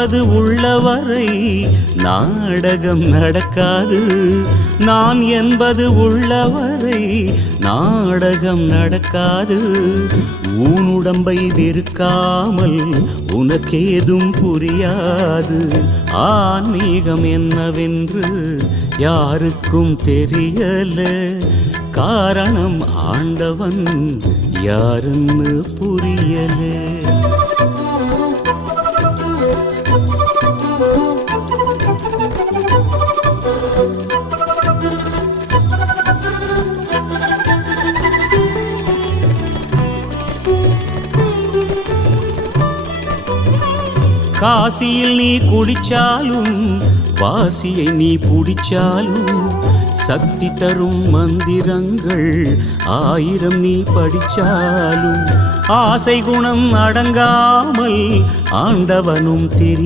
அது உள்ளவரை நாடகம் நடக்காது. நான் என்பது உள்ளவரை நாடகம் நடக்காது. ஊனுடம்பை வெறுக்காமல் உனக்கேதும் புரியாது. ஆன்மீகம் என்னவென்று யாருக்கும் தெரியல. காரணம் ஆண்டவன் யாருன்னு புரியல. காசியில் நீ குடிச்சாலும் வாசியை நீ புடிச்சாலும் சக்தி தரும் மந்திரங்கள் 1000 நீ படிச்சாலும் ஆசை குணம் அடங்காமல் ஆண்டவனும் தெரியும்.